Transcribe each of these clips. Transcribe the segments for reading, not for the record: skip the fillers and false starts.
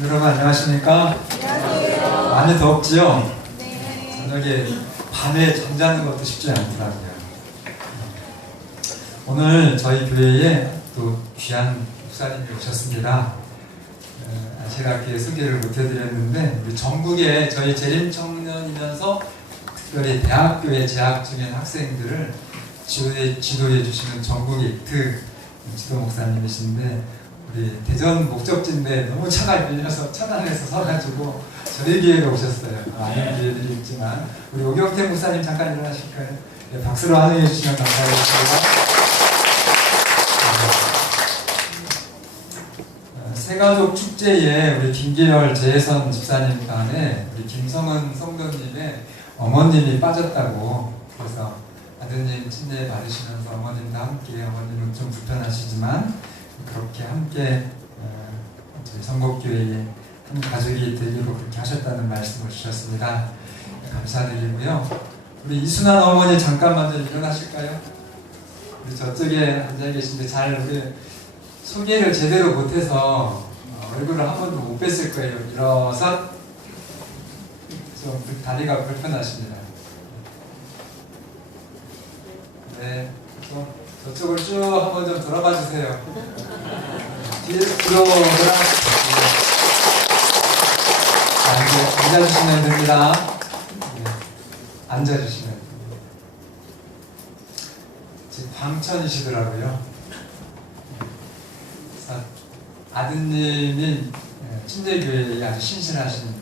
여러분 안녕하십니까? 안녕하세요. 많이 덥지요? 네. 저녁에 밤에 잠자는 것도 쉽지 않더라고요. 오늘 저희 교회에 또 귀한 목사님이 오셨습니다. 제가 이렇게 소개를 못 해드렸는데 우리 전국에 저희 재림 청년이면서 특별히 대학교에 재학 중인 학생들을 지도해 주시는 전국 이트 지도 목사님이신데 우리 대전 목적지인데 너무 차가 밀려서 천안에서 서가지고 저희 교회로 오셨어요. 많은 교회들이 있지만 우리 오경태 목사님 잠깐 일어나실까요? 네, 박수로 환영해 주시면 감사하겠습니다. 새가족 축제에 우리 김계열 재선 집사님 간에 우리 김성은 성도님의 어머님이 빠졌다고, 그래서 아드님 침례 받으시면서 어머님과 함께, 어머님은 좀 불편하시지만 그렇게 함께 저희 선곡교회의 한 가족이 되기로 그렇게 하셨다는 말씀을 주셨습니다. 감사드리고요. 우리 이순환 어머니 잠깐 먼저 일어나실까요? 우리 저쪽에 앉아 계신데 잘 우리 소개를 제대로 못해서 얼굴을 한 번도 못 뵀을 거예요. 일어서 좀 다리가 불편하십니다. 네, 저쪽을 쭉 한번 좀 돌아봐 주세요. 뒤로 돌아. 앉아주시면 됩니다. 네, 앉아주시면 됩니다. 지금 광천이시더라고요. 아드님이 침례교회에 아주 신실하신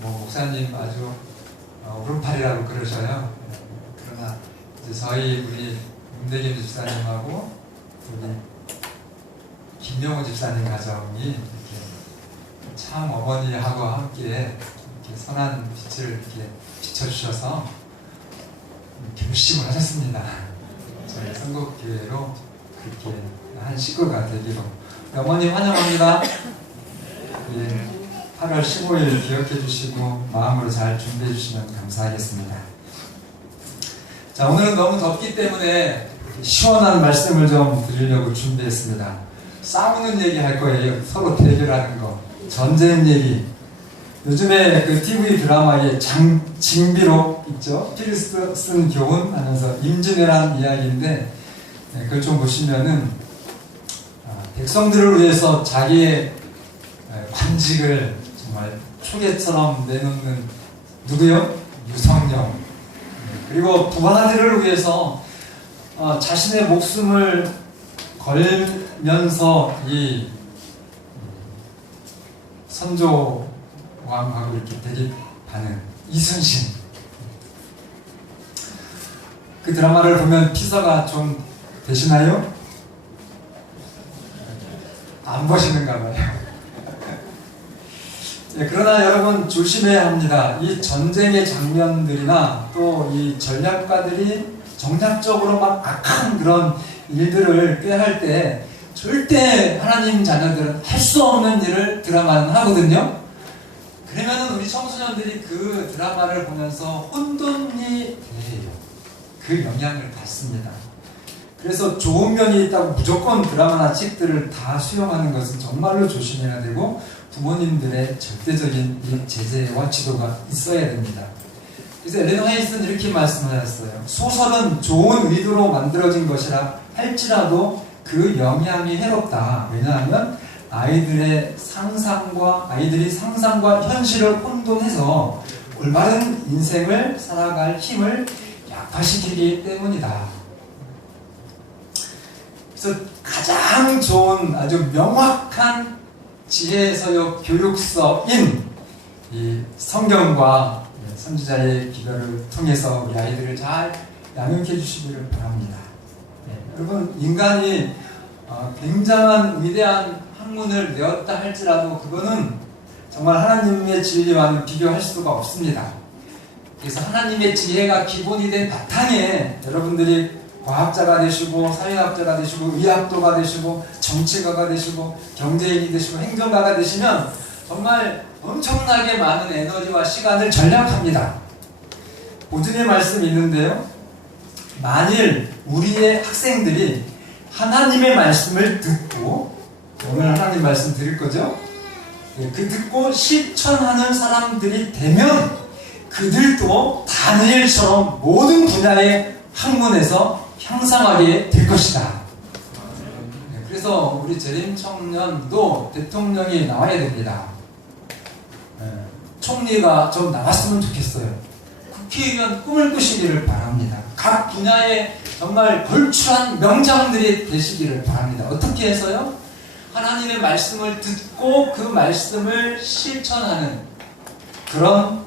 목사님, 아주 오른팔이라고 그러셔요. 그러나 이제 저희 우리 문대겸 집사님하고 우리 김영호 집사님 가정이 이렇게 참 어머니하고 함께 이렇게 선한 빛을 이렇게 비춰주셔서 결심을 하셨습니다. 저희 선곡교회로 그렇게 한 식구가 되기로. 어머님 환영합니다. 예, 8월 15일 기억해 주시고 마음으로 잘 준비해 주시면 감사하겠습니다. 자, 오늘은 너무 덥기 때문에 시원한 말씀을 좀 드리려고 준비했습니다. 싸우는 얘기 할 거예요. 서로 대결하는 거. 전쟁 얘기. 요즘에 그 TV 드라마에 징비록 있죠? 피를 쓴 교훈 하면서 임진왜란 이야기인데, 그걸 좀 보시면은 백성들을 위해서 자기의 관직을 정말 초계처럼 내놓는 누구요? 유성령. 그리고 부하들을 위해서 자신의 목숨을 걸면서 이 선조왕하고 이렇게 대립하는 이순신. 그 드라마를 보면 피서가 좀 되시나요? 안 보시는가 봐요. 네, 그러나 여러분 조심해야 합니다. 이 전쟁의 장면들이나 또 이 전략가들이 정략적으로 막 악한 그런 일들을 꾀할 때 절대 하나님 자녀들은 할 수 없는 일을 드라마는 하거든요. 그러면은 우리 청소년들이 그 드라마를 보면서 혼돈이 돼요. 그 영향을 받습니다. 그래서 좋은 면이 있다고 무조건 드라마나 책들을 다 수용하는 것은 정말로 조심해야 되고, 부모님들의 절대적인 제재와 지도가 있어야 됩니다. 그래서 엘렌 화이트는 이렇게 말씀하셨어요. 소설은 좋은 의도로 만들어진 것이라 할지라도 그 영향이 해롭다. 왜냐하면 아이들이 상상과 현실을 혼돈해서 올바른 인생을 살아갈 힘을 약화시키기 때문이다. 그래서 가장 좋은 아주 명확한 지혜서역 교육서인 이 성경과 선지자의 기도를 통해서 우리 아이들을 잘 양육해 주시기를 바랍니다. 네, 여러분, 인간이 굉장한 위대한 학문을 내었다 할지라도 그거는 정말 하나님의 진리와는 비교할 수가 없습니다. 그래서 하나님의 지혜가 기본이 된 바탕에 여러분들이 과학자가 되시고 사회학자가 되시고 의학도가 되시고 정치가가 되시고 경제인이 되시고 행정가가 되시면 정말 엄청나게 많은 에너지와 시간을 절약합니다. 오전에 말씀이 있는데요, 만일 우리의 학생들이 하나님의 말씀을 듣고, 오늘 하나님 말씀 드릴 거죠? 그 듣고 실천하는 사람들이 되면 그들도 다니엘처럼 모든 분야의 학문에서 향상하게 될 것이다. 그래서 우리 재림 청년도 대통령이 나와야 됩니다. 총리가 좀 나왔으면 좋겠어요. 국회의원 꿈을 꾸시기를 바랍니다. 각 분야에 정말 걸출한 명장들이 되시기를 바랍니다. 어떻게 해서요? 하나님의 말씀을 듣고 그 말씀을 실천하는 그런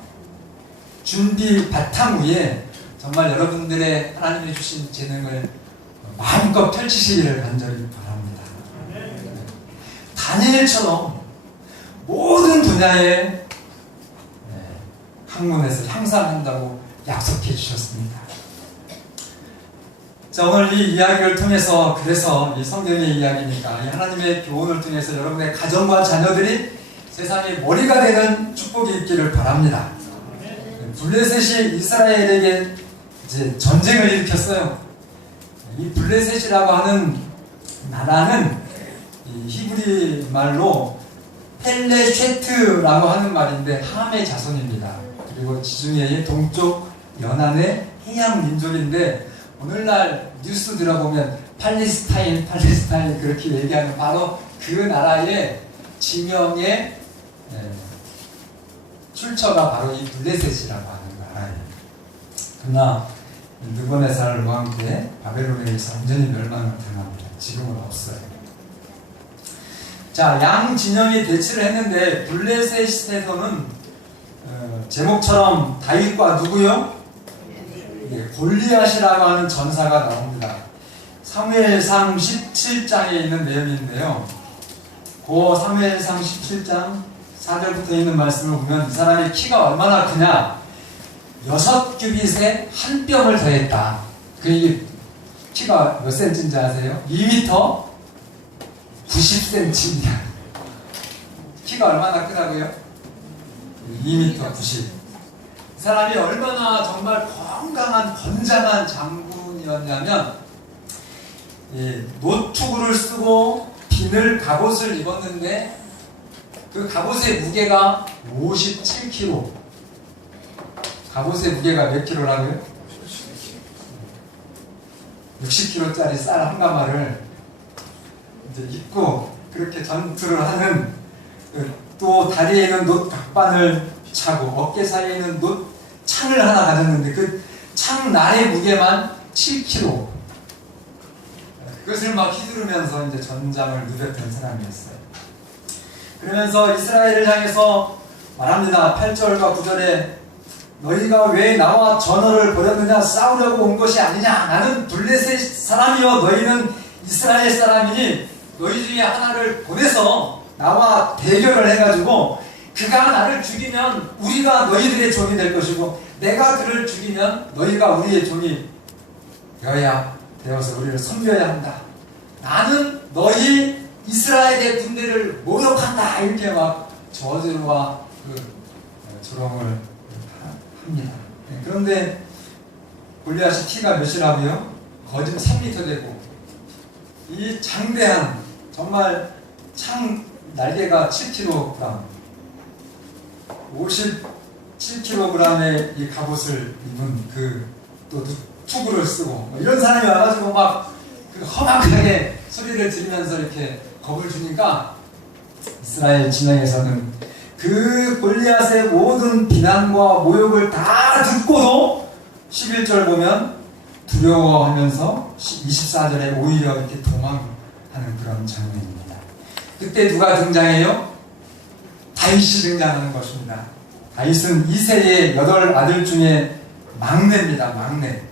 준비 바탕 위에 정말 여러분들의 하나님이 주신 재능을 마음껏 펼치시기를 간절히 바랍니다. 다니엘처럼 모든 분야의 학문에서 향상한다고 약속해 주셨습니다. 자, 오늘 이 이야기를 통해서 그래서 이 성경의 이야기니까 이 하나님의 교훈을 통해서 여러분의 가정과 자녀들이 세상의 머리가 되는 축복이 있기를 바랍니다. 블레셋이 이스라엘에게 이제 전쟁을 일으켰어요. 이 블레셋이라고 하는 나라는 이 히브리 말로 펠레쉐트라고 하는 말인데 함의 자손입니다. 그리고 지중해의 동쪽 연안의 해양 민족인데 오늘날 뉴스 들어보면 팔레스타인 그렇게 얘기하는 바로 그 나라의 지명의 출처가 바로 이 블레셋이라고 하는 나라예요. 그러나 느부갓네살 왕 때 바벨론에 의해서 완전히 멸망을 당합니다. 지금은 없어요. 자, 양 진영이 대치를 했는데 블레셋에서는 제목처럼 다윗과 누구요? 골리앗이라고 하는 전사가 나옵니다. 사무엘상 17장에 있는 내용인데요. 그 사무엘상 17장 4절부터 있는 말씀을 보면 이 사람의 키가 얼마나 크냐? 6규빗에 한 뼘을 더했다. 그 키가 몇 센치인지 아세요? 2m 90cm입니다. 키가 얼마나 크다고요? 2m 90. 이 사람이 얼마나 정말 건강한 건장한 장군이었냐면 노투구를 쓰고 비늘 갑옷을 입었는데 그 갑옷의 무게가 57kg. 갑옷의 무게가 몇 킬로라고요? 60kg짜리 쌀 한 가마를 이제 입고 그렇게 전투를 하는, 또 다리에는 놋 각반을 차고 어깨 사이에는 놋 창을 하나 가졌는데 그 창날의 무게만 7kg. 그것을 막 휘두르면서 이제 전장을 누볐던 사람이었어요. 그러면서 이스라엘을 향해서 말합니다. 8절과 9절에 너희가 왜 나와 전어를 벌였느냐? 싸우려고 온 것이 아니냐? 나는 블레셋 사람이요 너희는 이스라엘 사람이니 너희 중에 하나를 보내서 나와 대결을 해가지고 그가 나를 죽이면 우리가 너희들의 종이 될 것이고 내가 그를 죽이면 너희가 우리의 종이 되어서 우리를 섬겨야 한다. 나는 너희 이스라엘의 군대를 모욕한다. 이렇게 막 저주와 조롱을 합니다. 그런데 골리앗이 키가 몇이라고요? 거진 3m 되고 이 장대한 정말 창 날개가 7kg 57kg의 이 갑옷을 입은 또 투구를 쓰고 이런 사람이 와가지고 막 험악하게 소리를 지르면서 이렇게 겁을 주니까 이스라엘 진영에서는 그 골리앗의 모든 비난과 모욕을 다 듣고도 11절 보면 두려워하면서 24절에 오히려 이렇게 도망하는 그런 장면입니다. 그때 누가 등장해요? 다윗이 등장하는 것입니다. 다윗은 이새의 8아들 중에 막내입니다. 막내.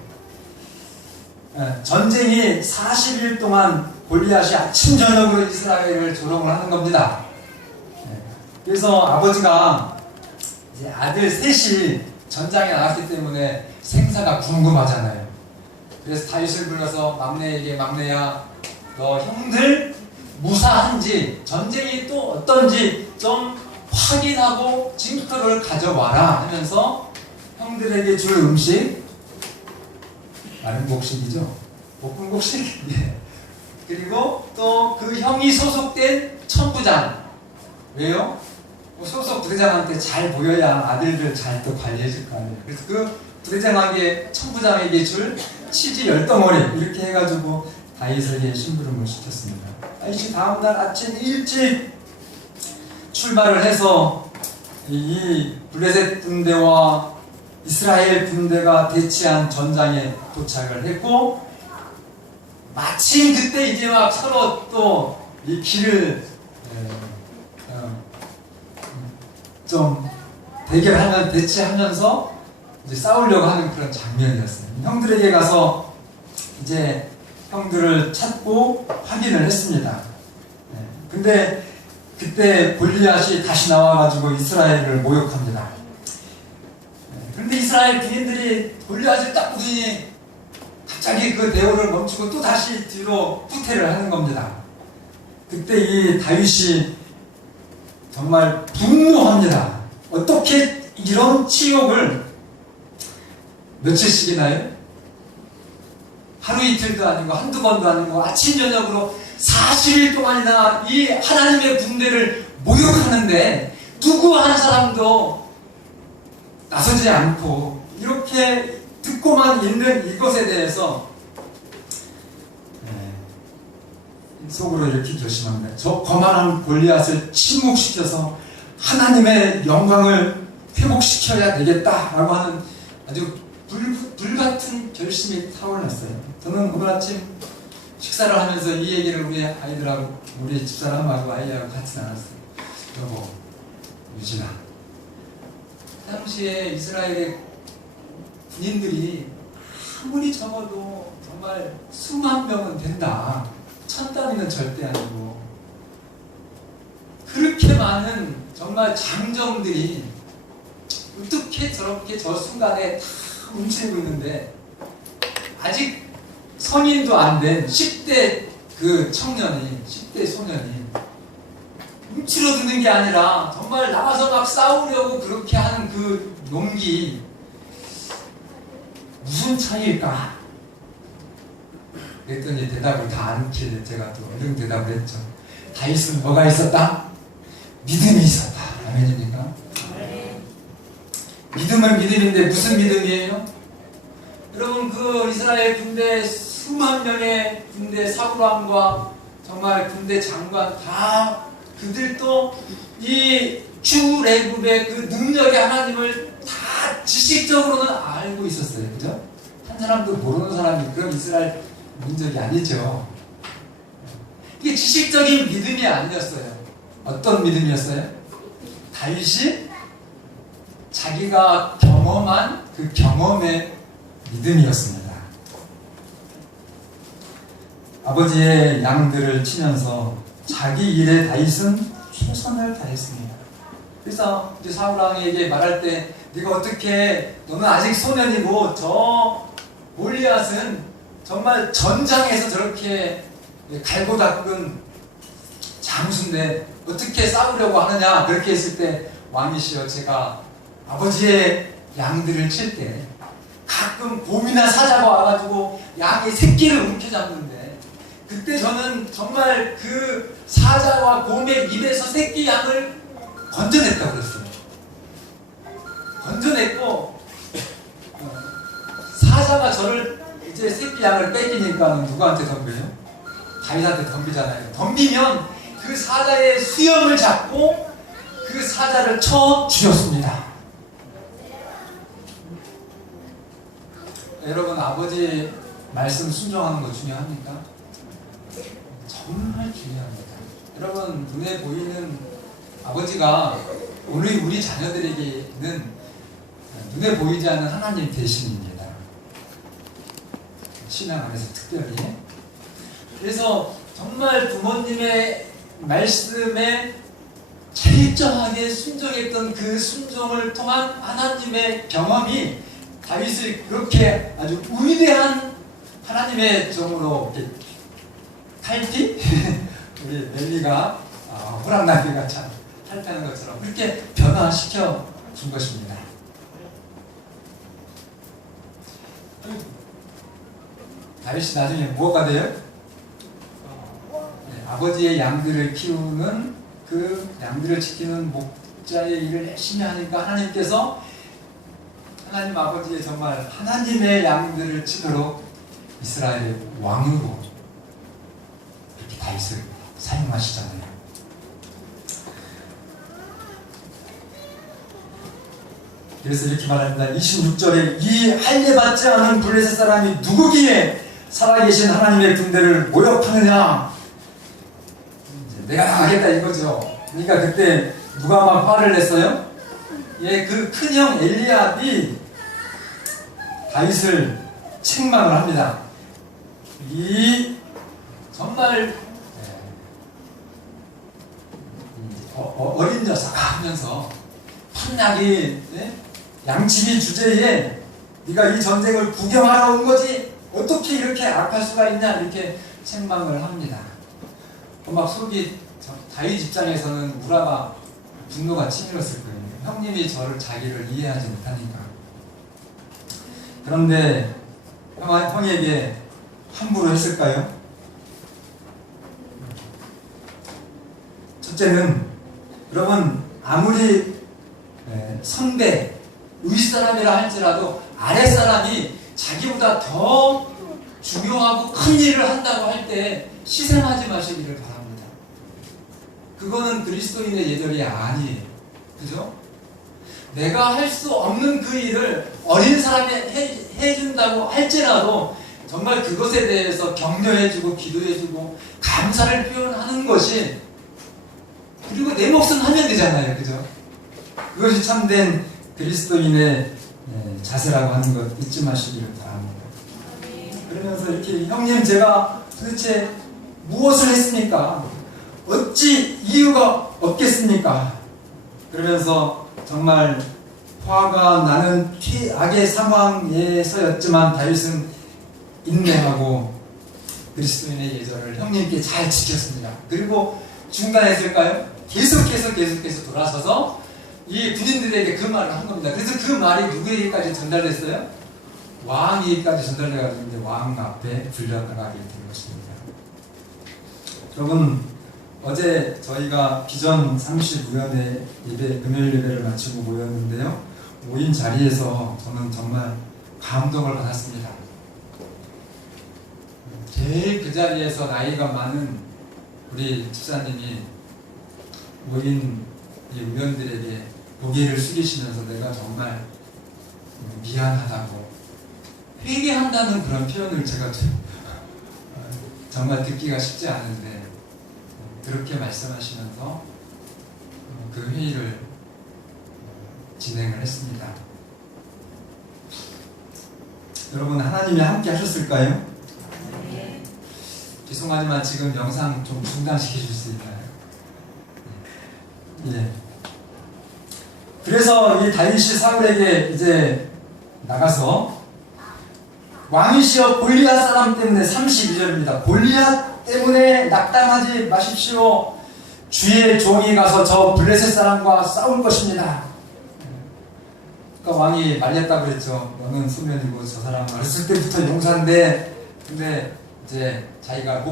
전쟁이 40일 동안 골리앗이 아침 저녁으로 이스라엘을 조롱을 하는 겁니다. 그래서 아버지가 이제 아들 셋이 전장에 나갔기 때문에 생사가 궁금하잖아요. 그래서 다윗을 불러서 막내에게 막내야 너 형들 무사한지 전쟁이 또 어떤지 좀 확인하고 징표를 가져와라 하면서 형들에게 줄 음식 마른 곡식이죠. 볶은 곡식. 그리고 또 그 형이 소속된 천부장. 왜요? 소속 부대장한테 잘 보여야 아들들 잘 또 관리해 줄 거 아니에요. 그래서 그 부대장에게 천부장에게 줄 치즈 10덩어리 이렇게 해가지고 다윗에게 심부름을 시켰습니다. 다윗이 다음날 아침 일찍 출발을 해서 이 블레셋 군대와 이스라엘 군대가 대치한 전장에 도착을 했고, 마침 그때 이제 막 서로 또 이 길을 좀 대치하면서 이제 싸우려고 하는 그런 장면이었어요. 형들에게 가서 이제 형들을 찾고 확인을 했습니다. 근데 그때 골리앗이 다시 나와가지고 이스라엘을 모욕합니다. 그런데 이스라엘 군인들이 골리앗을 딱 보더니 갑자기 그 대오를 멈추고 또 다시 뒤로 후퇴를 하는 겁니다. 그때 이 다윗이 정말 분노합니다. 어떻게 이런 치욕을 며칠씩이나 해요? 하루 이틀도 아니고 한두 번도 아니고 아침 저녁으로 40일 동안이나 이 하나님의 군대를 모욕하는데 누구 한 사람도 나서지 않고 이렇게 듣고만 있는 이것에 대해서 속으로 이렇게 결심합니다. 저 거만한 골리앗을 침묵시켜서 하나님의 영광을 회복시켜야 되겠다라고 하는 아주 불같은 결심이 타올랐어요. 저는 오늘 아침 식사를 하면서 이 얘기를 우리 아이들하고 우리 집사람하고 아이하고 같이 나눴어요. 여보, 유진아, 당시에 이스라엘의 군인들이 아무리 적어도 정말 수만 명은 된다. 1000단위는 절대 아니고, 그렇게 많은 정말 장정들이 어떻게 저렇게 저 순간에 다 움츠리고 있는데 아직 성인도 안 된 10대 그 청년이, 10대 소년이 움츠러드는 게 아니라 정말 나가서 막 싸우려고 그렇게 하는 그 용기, 무슨 차이일까? 그랬더니 대답을 다 안 했길래 제가 또 얼른 대답을 했죠. 다윗은 뭐가 있었다? 믿음이 있었다. 아멘입니까? 믿음은 믿음인데 무슨 믿음이에요? 여러분, 그 이스라엘 군대 수만 명의 군대 사구랑과 정말 군대 장관 다 그들도 이 주레굽의 그 능력의 하나님을 다 지식적으로는 알고 있었어요. 그죠? 한 사람도 모르는 사람이 그런 이스라엘 민족이 아니죠. 이게 지식적인 믿음이 아니었어요. 어떤 믿음이었어요? 다윗이 자기가 경험한 그 경험의 믿음이었습니다. 아버지의 양들을 치면서 자기 일에 다윗은 최선을 다했습니다. 그래서 이제 사울왕에게 말할 때, 네가 어떻게, 너는 아직 소년이고 저 골리앗은 정말 전장에서 저렇게 갈고 닦은 장수인데 어떻게 싸우려고 하느냐, 그렇게 했을 때, 왕이시여, 제가 아버지의 양들을 칠 때 가끔 곰이나 사자가 와가지고 양의 새끼를 움켜잡는데, 그때 저는 정말 그 사자와 곰의 입에서 새끼 양을 건져냈다고 그랬어요. 건져냈고, 사자가 저를 이제 새끼 양을 뺏기니까 누구한테 덤벼요? 다윗한테 덤비잖아요. 덤비면 그 사자의 수염을 잡고 그 사자를 쳐 죽였습니다. 여러분, 아버지 말씀 순종하는 거 중요합니까? 정말 중요합니다. 여러분, 눈에 보이는 아버지가 오늘 우리 자녀들에게는 눈에 보이지 않는 하나님 대신입니다. 신앙 안에서 특별히. 그래서 정말 부모님의 말씀에 철저하게 순종했던 그 순종을 통한 하나님의 경험이 다윗을 그렇게 아주 위대한 하나님의 종으로 이렇게 탈피? 우리 멜리가 호랑나비가 참 탈피하는 것처럼 그렇게 변화시켜 준 것입니다. 다윗이 나중에 무엇가 돼요? 아버지의 양들을 키우는, 그 양들을 지키는 목자의 일을 열심히 하니까 하나님께서 하나님 아버지의 정말 하나님의 양들을 치도록 이스라엘의 왕으로 이렇게 다윗을 사용하시잖아요. 그래서 이렇게 말합니다. 26절에 이 할례받지 않은 블레셋 사람이 누구기에 살아계신 하나님의 군대를 모욕하느냐. 내가 당하겠다 이거죠. 그러니까 그때 누가 막 화를 냈어요? 예, 그 큰형 엘리압이 다윗을 책망을 합니다. 이 정말 어린 녀석 하면서 판나기 양치기 주제에 네가 이 전쟁을 구경하러 온 거지 어떻게 이렇게 악할 수가 있냐 이렇게 책망을 합니다. 막 속이 다윗 입장에서는 무라가 분노가 치밀었을 거예요. 형님이 저를 자기를 이해하지 못하니까. 그런데 형에게 함부로 했을까요? 첫째는 여러분 아무리 선배 윗사람이라 할지라도 아랫사람이 자기보다 더 중요하고 큰 일을 한다고 할 때 희생하지 마시기를 바랍니다. 그거는 그리스도인의 예절이 아니에요. 그죠? 내가 할 수 없는 그 일을 어린 사람이 해준다고 할지라도 정말 그것에 대해서 격려해주고 기도해주고 감사를 표현하는 것이 그리고 내 몫은 하면 되잖아요. 그죠? 그것이 참된 그리스도인의 자세라고 하는 것 잊지 마시기를 바랍니다. 그러면서 이렇게 형님 제가 도대체 무엇을 했습니까? 어찌 이유가 없겠습니까? 그러면서 정말 화가 나는 최악의 상황에서였지만 다윗은 인내하고 그리스도인의 예절을 형님께 잘 지켰습니다. 그리고 중단했을까요? 계속해서 돌아서서 이 군인들에게 그 말을 한 겁니다. 그래서 그 말이 누구에게까지 전달됐어요? 왕에게까지 전달돼가지고 이제 왕 앞에 불려나가게 된 것입니다. 여러분 어제 저희가 비전 35연회 예배, 금요일 예배를 마치고 모였는데요. 모인 자리에서 저는 정말 감동을 받았습니다. 제일 그 자리에서 나이가 많은 우리 집사님이 모인 이 의원들에게 고개를 숙이시면서 내가 정말 미안하다고 회개한다는 그런 표현을 제가 정말 듣기가 쉽지 않은데 그렇게 말씀하시면서 그 회의를 진행을 했습니다. 여러분 하나님이 함께 하셨을까요? 네. 죄송하지만 지금 영상 좀 중단시켜 줄 수 있나요? 예. 그래서 이 다윗이 사울에게 이제 나가서 왕이시여 골리앗 사람 때문에 32절입니다. 골리앗 때문에 낙담하지 마십시오. 주의 종이 가서 저 블레셋 사람과 싸울 것입니다. 그러니까 왕이 말렸다고 그랬죠. 너는 소면이고 저 사람은 어렸을 때부터 용사인데 근데 이제 자기가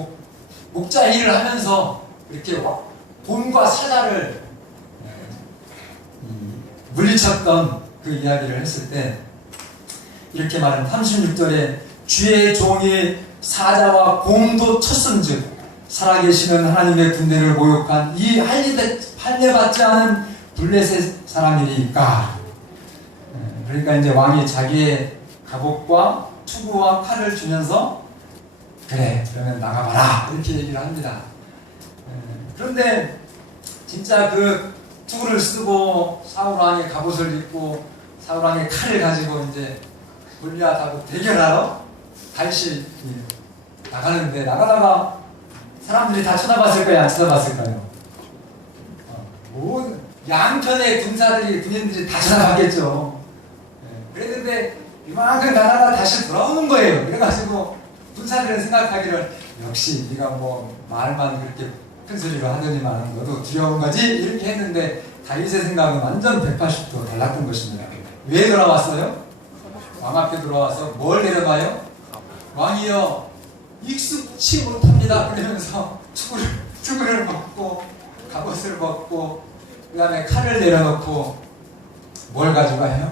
목자 일을 하면서 이렇게 곰과 사자를 물리쳤던 그 이야기를 했을 때 이렇게 말은 36절에 주의 종이 사자와 곰도 쳤은즉 살아계시는 하나님의 군대를 모욕한 이 할례받지 않은 블레셋 사람이니까. 그러니까 이제 왕이 자기의 갑옷과 투구와 칼을 주면서 그래 그러면 나가봐라 이렇게 얘기를 합니다. 그런데 진짜 그 투구를 쓰고 사울왕의 갑옷을 입고 사울왕의 칼을 가지고 이제 골리앗하고 대결하러 다윗이 나가는데 나가다가 사람들이 다 쳐다봤을 거예요? 안 쳐다봤을까요? 모든 양편의 군인들이 다 쳐다봤겠죠. 그랬는데 이만큼 가다가 다시 돌아오는 거예요. 그래가지고 군사들은 생각하기를 역시 네가 뭐 말만 그렇게 큰 소리로 하더니만 너도 두려운 거지? 이렇게 했는데 다윗의 생각은 완전 180도 달랐던 것입니다. 왜 돌아왔어요? 왕 앞에 돌아와서 뭘 내려봐요? 왕이여 익숙치 못합니다. 그러면서 투구를 벗고 갑옷을 벗고 그 다음에 칼을 내려놓고 뭘 가져가요?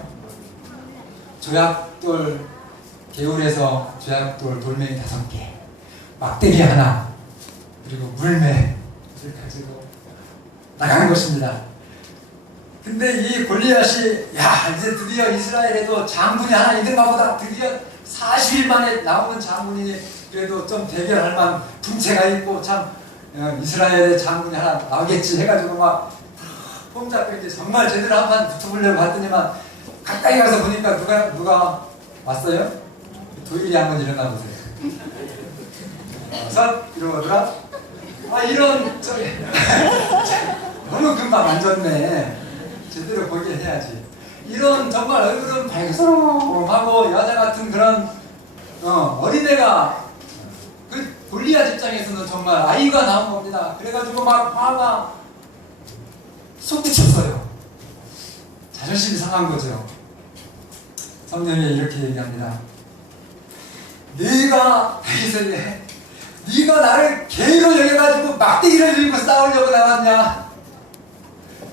조약돌, 개울에서 조약돌 돌멩이 5개, 막대기 하나, 그리고 물매를 가지고 나가는 것입니다. 근데 이 골리앗이 야 이제 드디어 이스라엘에도 장군이 하나 있는가 보다, 드디어 40일 만에 나오는 장군이니 그래도 좀 대결할 만한 분체가 있고 참 이스라엘의 장군이 하나 나오겠지 해가지고 막 폼잡고 이제 정말 제대로 한판 붙어보려고 봤더니만 가까이 가서 보니까 누가 왔어요? 도일이 한번 일어나 보세요. 이러더라. 이런 너무 금방 앉았네. 제대로 보게 해야지. 이런 정말 얼굴은 밝소하고 여자 같은 그런 어린애가 그 골리앗 입장에서는 정말 아이가 나온 겁니다. 그래가지고 막 화가 솟구쳤어요. 자존심이 상한 거죠. 성경에 이렇게 얘기합니다. 네가 나를 개로 여겨가지고 막대기를 들고 싸우려고 나왔냐?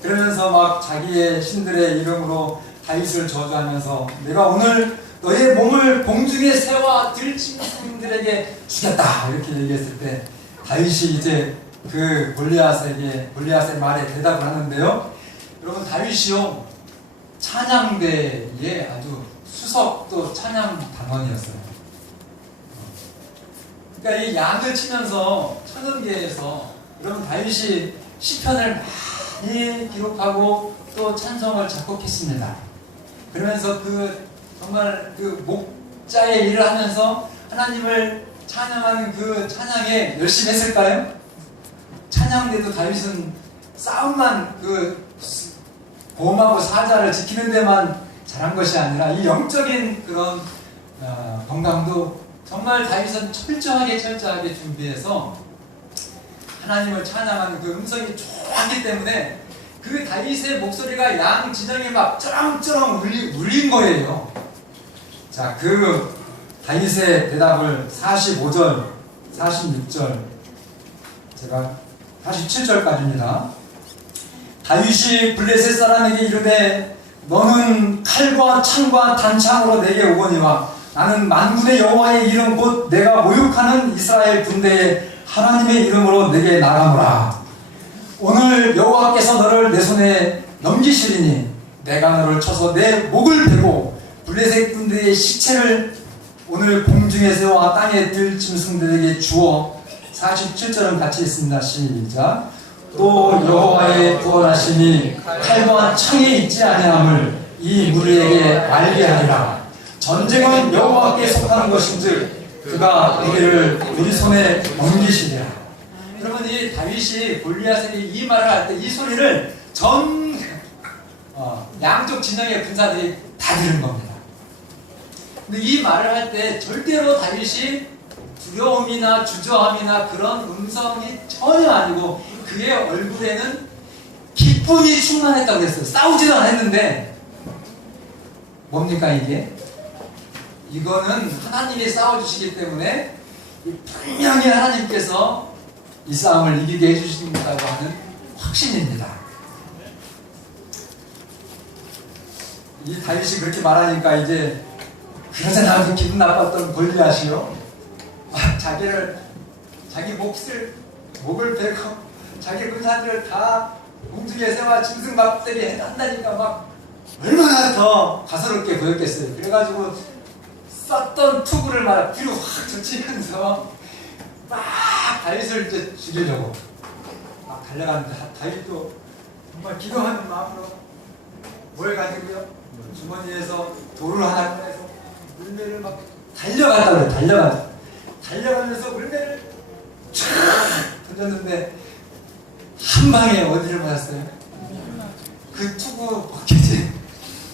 그러면서 막 자기의 신들의 이름으로 다윗을 저주하면서 내가 오늘 너의 몸을 공중의 새와 들짐승들에게 주겠다 이렇게 얘기했을 때 다윗이 이제 그 골리앗의 말에 대답을 하는데요. 여러분 다윗이요 찬양대의 아주 수석 또 찬양 단원이었어요. 그러니까 이 양을 치면서 천음계에서 여러분 다윗이 시편을 많이 기록하고 또 찬송을 작곡했습니다. 그러면서 정말 목자의 일을 하면서 하나님을 찬양하는 그 찬양에 열심히 했을까요? 찬양대도 다윗은 싸움만 보험하고 사자를 지키는 데만 잘한 것이 아니라 이 영적인 그런 건강도 정말 다윗은 철저하게 준비해서 하나님을 찬양하는 그 음성이 좋았기 때문에 그 다윗의 목소리가 양 진영에 막 쩌렁쩌렁 울린 거예요. 자, 그 다윗의 대답을 45절, 46절, 제가 47절까지입니다. 다윗이 블레셋 사람에게 이르되 너는 칼과 창과 단창으로 내게 오거니와 나는 만군의 여호와의 이름 곧 내가 모욕하는 이스라엘 군대의 하나님의 이름으로 내게 나가노라. 오늘 여호와께서 너를 내 손에 넘기시리니 내가 너를 쳐서 내 목을 베고 블레셋 군대의 시체를 오늘 공중에 세워 땅에 들 짐승들에게 주어. 47절은 같이 있습니다. 시작. 또 여호와의 구원하심이 칼과 창에 있지 아니함을 이 무리에게 알게 하리라. 전쟁은 여호와께 속하는 것인즉 그가 우리를 우리 손에 넘기시리라. 여러분 이 다윗이 골리앗에게 이 말을 할 때 이 소리를 전 양쪽 진영의 군사들이 다 들은 겁니다. 근데 이 말을 할 때 절대로 다윗이 두려움이나 주저함이나 그런 음성이 전혀 아니고 그의 얼굴에는 기쁨이 충만했다고 했어요. 싸우지도 않았는데 뭡니까 이게? 이거는 하나님이 싸워주시기 때문에 분명히 하나님께서 이 싸움을 이기게 해주신다고 하는 확신입니다. 이 다윗이 그렇게 말하니까 이제 그러자 나도 기분 나빴던 골리앗이요. 자기 목을 베고 자기 군사들을 다 공중에 세워 짐승 막대기 한다니까 막 얼마나 더 가소롭게 보였겠어요. 그래가지고 썼던 투구를 막 뒤로 확 젖히면서 막 다윗을 이제 죽이려고 막 달려가는데 다윗도 정말 기도하는 마음으로 뭘 가지고요? 주머니에서 돌을 하나 꺼내서 물매를 막 달려갔다 그래요. 달려가면서 물매를 쫙 던졌는데 한 방에 어디를 맞았어요? 그 투구 버켓이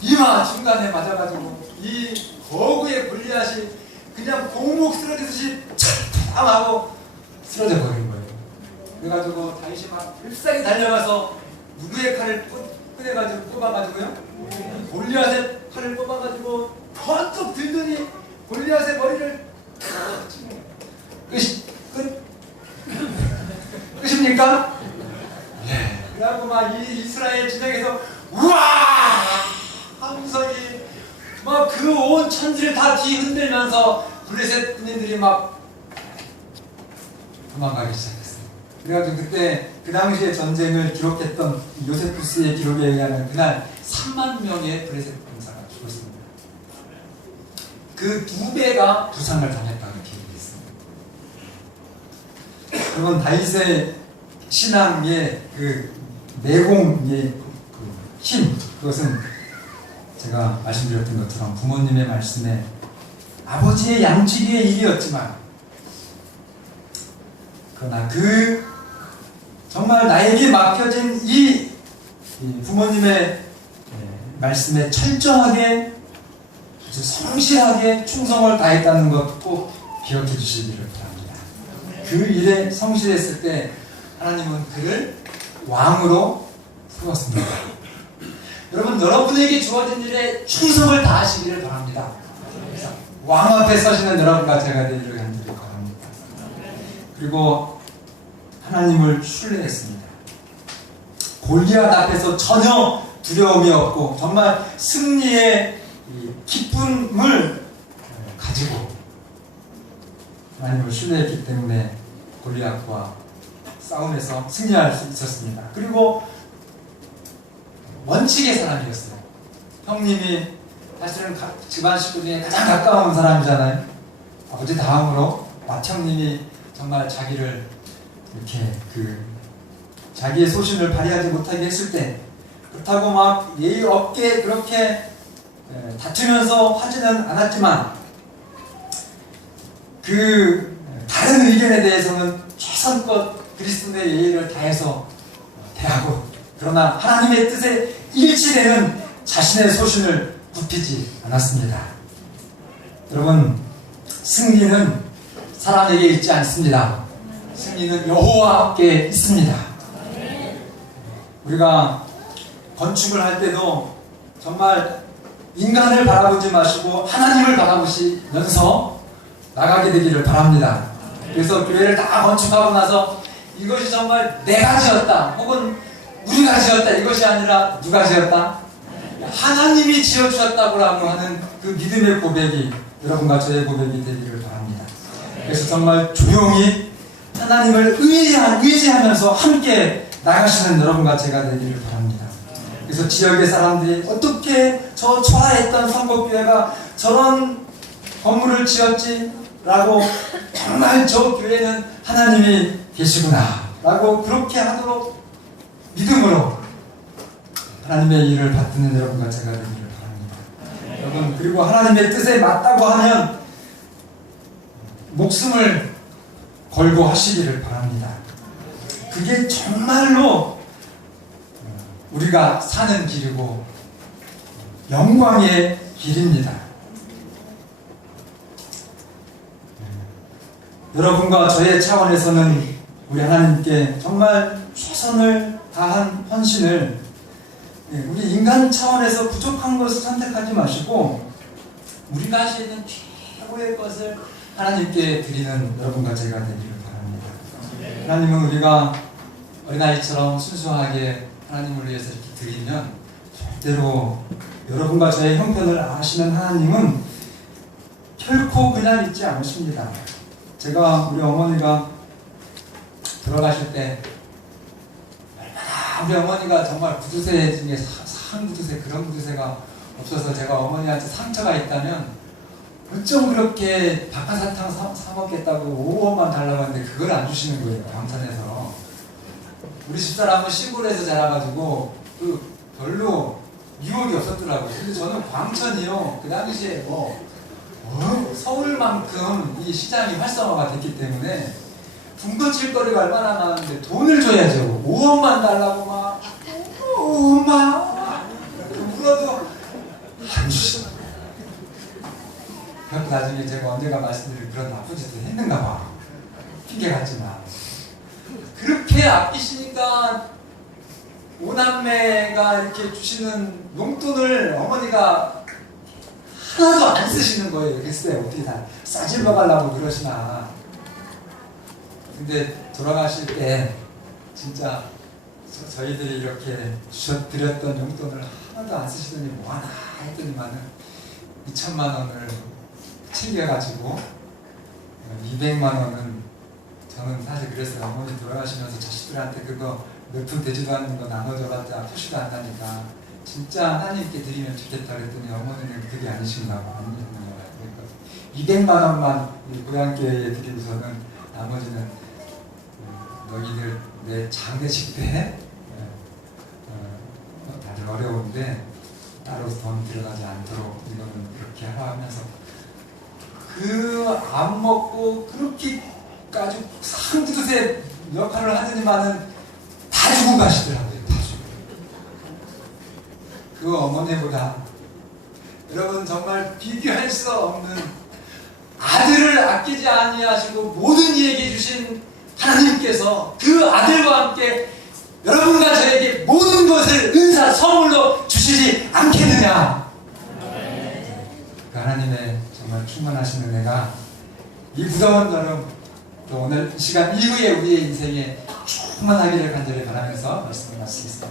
이마 중간에 맞아가지고 이 거구의 골리앗이 그냥 공목 쓰러지듯이 촥 하고 쓰러져 버린 거예요. 그래가지고 다윗이 막 불쌍히 달려가서 누구의 칼을 꺼내가지고 뽑아가지고요, 골리앗의 칼을 뽑아가지고 번쩍 들더니 골리앗의 머리를 끝입니까? 예. 그래갖고 막 이 이스라엘 진영에서 우와 하면서 막 그 온 천지를 다 뒤흔들면서 블레셋 군인들이 막 도망가기 시작했어요. 그래가지고 그때 그 당시에 전쟁을 기록했던 요세푸스의 기록에 의하면 그날 3만 명의 블레셋 군사가 죽었습니다. 그 2배가 부상을 당했다는 기록이 있습니다. 그건 다윗의 신앙의 그 내공의 그 힘, 그것은 제가 말씀드렸던 것처럼 부모님의 말씀에 아버지의 양치기의 일이었지만, 그러나 그 정말 나에게 맡겨진 이 부모님의 말씀에 철저하게 아주 성실하게 충성을 다했다는 것 꼭 기억해 주시기를 바랍니다. 그 일에 성실했을 때 하나님은 그를 왕으로 세웠습니다. 여러분, 여러분에게 주어진 일에 충성을 다하시기를 바랍니다. 왕 앞에 서시는 여러분과 제가 되기를 간절히 바랍니다. 그리고 하나님을 신뢰했습니다. 골리앗 앞에서 전혀 두려움이 없고 정말 승리의 기쁨을 가지고 하나님을 신뢰했기 때문에 골리앗과 싸움에서 승리할 수 있었습니다. 그리고 원칙의 사람이었어요. 형님이 사실은 집안 식구 중에 가장 가까운 사람이잖아요. 아버지 다음으로 맏형님이 정말 자기를 이렇게 자기의 소신을 발휘하지 못하게 했을 때, 그렇다고 막 예의 없게 그렇게 다투면서 하지는 않았지만 그 다른 의견에 대해서는 최선껏 그리스도의 예의를 다해서 대하고, 그러나 하나님의 뜻에 일치되는 자신의 소신을 굽히지 않았습니다. 여러분, 승리는 사람에게 있지 않습니다. 승리는 여호와 함께 있습니다. 우리가 건축을 할 때도 정말 인간을 바라보지 마시고 하나님을 바라보시면서 나가게 되기를 바랍니다. 그래서 교회를 다 건축하고 나서 이것이 정말 내가 지었다 혹은 우리가 지었다, 이것이 아니라 누가 지었다? 하나님이 지어주셨다고 하는 그 믿음의 고백이 여러분과 저의 고백이 되기를 바랍니다. 그래서 정말 조용히 하나님을 의지하면서 함께 나가시는 여러분과 제가 되기를 바랍니다. 그래서 지역의 사람들이 어떻게 저 초라했던 성북교회가 저런 건물을 지었지? 라고, 정말 저 교회는 하나님이 계시구나 라고 그렇게 하도록 믿음으로 하나님의 일을 받드는 여러분과 제가 되기를 바랍니다. 여러분, 그리고 하나님의 뜻에 맞다고 하면 목숨을 걸고 하시기를 바랍니다. 그게 정말로 우리가 사는 길이고 영광의 길입니다. 여러분과 저의 차원에서는 우리 하나님께 정말 최선을 다한 헌신을, 우리 인간 차원에서 부족한 것을 선택하지 마시고 우리가 할 수 있는 최고의 것을 하나님께 드리는 여러분과 제가 되기를 바랍니다. 하나님은 우리가 어린아이처럼 순수하게 하나님을 위해서 이렇게 드리면 절대로 여러분과 저의 형편을 아시는 하나님은 결코 그냥 있지 않으십니다. 제가 우리 어머니가 돌아가실 때 얼마나 우리 어머니가 정말 구두쇠 중에 산 구두쇠, 그런 구두쇠가 없어서 제가 어머니한테 상처가 있다면 어쩜 그렇게 박하사탕 사 먹겠다고 5원만 달라고 하는데 그걸 안 주시는 거예요. 광천에서. 우리 집사람은 시골에서 자라가지고 별로 유혹이 없었더라고요. 근데 저는 광천이요, 그 당시에 서울만큼 이 시장이 활성화가 됐기 때문에 군것질거리가 얼마나 많은데 돈을 줘야죠. 5원만 달라고 막 울어도 안 주시고, 그래서 나중에 제가 언제가 말씀드릴 그런 나쁜 짓을 했는가 봐. 핑계 같지만 그렇게 아끼시니까 오남매가 이렇게 주시는 용돈을 어머니가 하나도 안 쓰시는 거예요. 글쎄 어떻게 다 싸질러 가려고 그러시나. 근데 돌아가실 때 진짜 저희들이 이렇게 드렸던 용돈을 하나도 안 쓰시더니 뭐하나 했더니만은 2천만 원을 챙겨가지고 200만 원은 저는 사실 그랬어요. 어머니 돌아가시면서 자식들한테 그거 몇 푼 되지도 않는 거 나눠줘봤자 표시도 안 나니까 진짜 하나님께 드리면 좋겠다 그랬더니 어머니는 그게 아니신가 봐. 200만 원만 고향교회에 드리고서는 나머지는 너희들 내 장례식 때 다들 어려운데 따로 돈 들어가지 않도록 이거는 그렇게 하면서 그 안 먹고 그렇게 아주 상주세 역할을 하더니만은 다 주고 가시더라고요. 다 주고. 그 어머니보다 여러분 정말 비교할 수 없는 아들을 아끼지 아니하시고 모든 이에게 주신 하나님께서 그 아들과 함께 여러분과 저에게 모든 것을 은사 선물로 주시지 않겠느냐. 그 하나님의 정말 충만하신 은혜가 이 무더운 여름 또 오늘 이 시간 이후에 우리의 인생에 충만하기를 간절히 바라면서 말씀을 마치겠습니다.